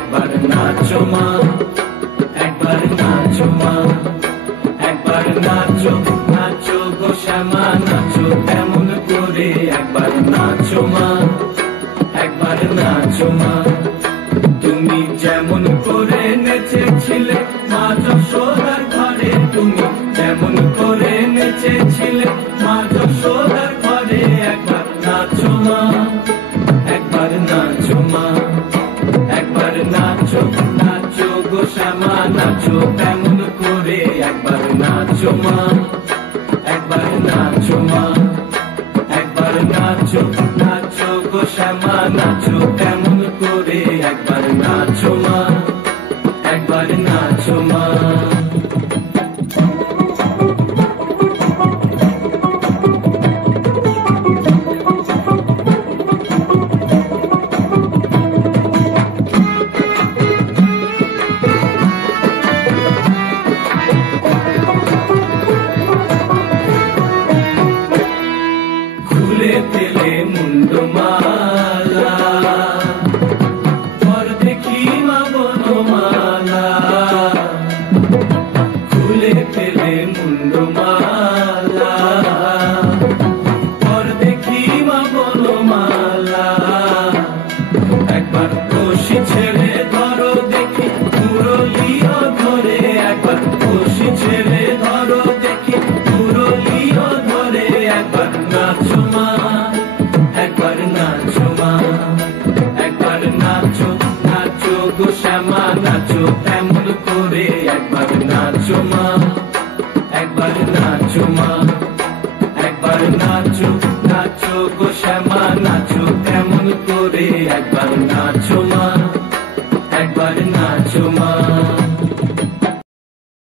একবার নাচো মা, একবার নাচো মা, একবার নাচো নাচো গো শ্যামা নাচো কেমন করে, একবার নাচো মা, একবার নাচো মা। তুমি যেমন করে নেচেছিলে মা যশোদার ঘরে, তুমি যেমন করে নেচেছিলে মা যশোদার ঘরে, একবার নাচো মা, একবার নাচো মা, একবার নাচো নাচো গো শ্যামা নাচো কেমন করে, একবার নাচো মা, একবার নাচো মা, একবার নাচো নাচো গো শ্যামা নাচো কেমন করে, একবার নাচো মা, একবার নাচো মা। খুলে দিলে মুন্ডমালা, পর দেখি মা বনমালা, খুলে দিলে মুন্ডমালা, পর দেখি মা বনমালা। একবার কষি ছেড়ে ধরো দেখি মুরলিও ধরে, একবার কষি ছেড়ে ধরো দেখি মুরলিও ধরে, একবার নাচো মা, একবার নাচো মা, একবার নাচো নাচো গো শ্যামা নাচো কেমন করে, একবার নাচো মা, একবার নাচো মা, একবার নাচো নাচো গো শ্যামা নাচো কেমন করে, একবার নাচো মা।